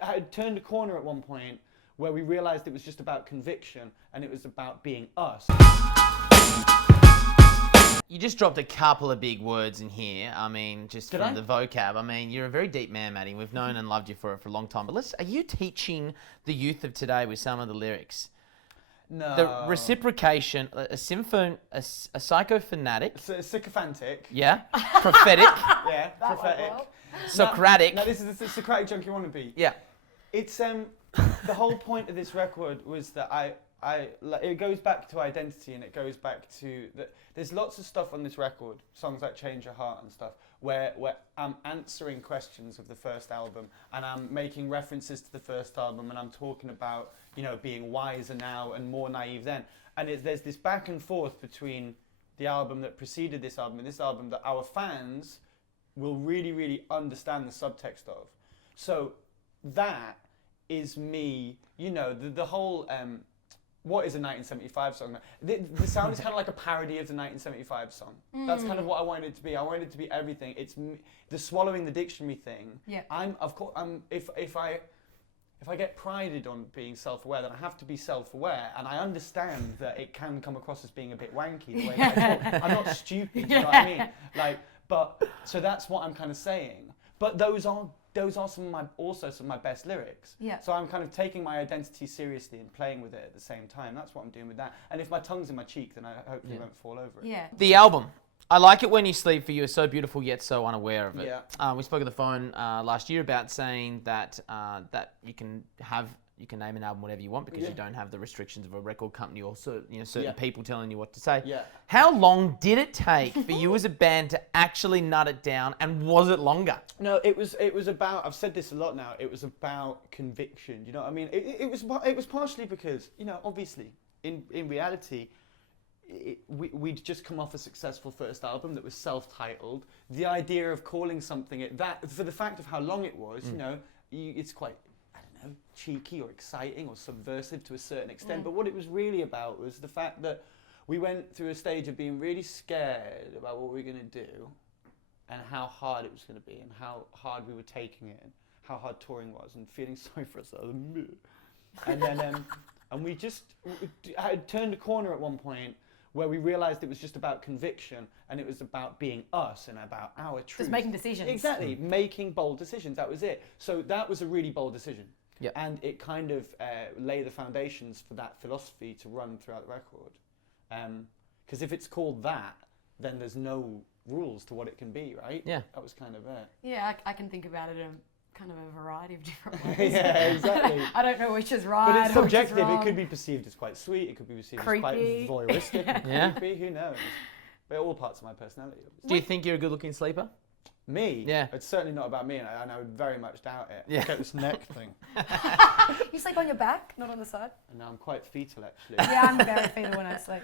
had turned a corner at one point where we realized it was just about conviction and it was about being us. You just dropped a couple of big words in here. I mean, just Did from I? the vocab. I mean, you're a very deep man, Matty. We've known and loved you for a long time. But are you teaching the youth of today with some of the lyrics? No. The reciprocation, a psychophonatic. Sycophantic. Yeah. Prophetic. Yeah, prophetic. well. Socratic. No, this is the Socratic Junkie Wannabe. Yeah. It's the whole point of this record was that it goes back to identity, and it goes back to that. There's lots of stuff on this record, songs like Change Your Heart and stuff, where I'm answering questions of the first album, and I'm making references to the first album, and I'm talking about, being wiser now and more naive then. And there's this back and forth between the album that preceded this album and this album that our fans will really, really understand the subtext of. So that is me, the whole, what is a 1975 song? The sound is kind of like a parody of the 1975 song. That's kind of what I wanted it to be. I wanted it to be everything. It's the swallowing the dictionary thing. Yeah. If I get prided on being self-aware, then I have to be self-aware, and I understand that it can come across as being a bit wanky the way that I talk. I'm not stupid, you know what I mean? So that's what I'm kind of saying. But those are some of my best lyrics. Yeah. So I'm kind of taking my identity seriously and playing with it at the same time. That's what I'm doing with that. And if my tongue's in my cheek, then I hopefully won't fall over it. Yeah. The album. I like it when you sleep, for you are so beautiful yet so unaware of it. Yeah. We spoke on the phone last year about saying that that you can name an album whatever you want because you don't have the restrictions of a record company or certain people telling you what to say. Yeah. How long did it take for you as a band to actually nut it down, and was it longer? No, it was about, I've said this a lot now, it was about conviction, you know what I mean? It was partially because, obviously, in reality, we'd just come off a successful first album that was self-titled. The idea of calling something that, for the fact of how long it was, it's quite, I don't know, cheeky or exciting or subversive to a certain extent. But what it was really about was the fact that we went through a stage of being really scared about what we were going to do and how hard it was going to be and how hard we were taking it and how hard touring was and feeling sorry for ourselves. And then, and we just had turned a corner at one point where we realized it was just about conviction and it was about being us and about our truth. Just making decisions. Exactly, making bold decisions, that was it. So that was a really bold decision. Yeah. And it kind of lay the foundations for that philosophy to run throughout the record. Because if it's called that, then there's no rules to what it can be, right? Yeah. That was kind of it. Yeah, I can think about it in kind of a variety of different ways. Yeah, exactly. I don't know which is right. But it's or which is subjective. It wrong. could be perceived as quite sweet. It could be perceived Creepy. as quite voyeuristic and Yeah. creepy. Who knows? But all parts of my personality. Do you think you're a good-looking sleeper? Me? Yeah. It's certainly not about me, and I would very much doubt it. Yeah. Look at this neck thing. You sleep on your back, not on the side? And now I'm quite fetal, actually. Yeah, I'm very fetal when I sleep.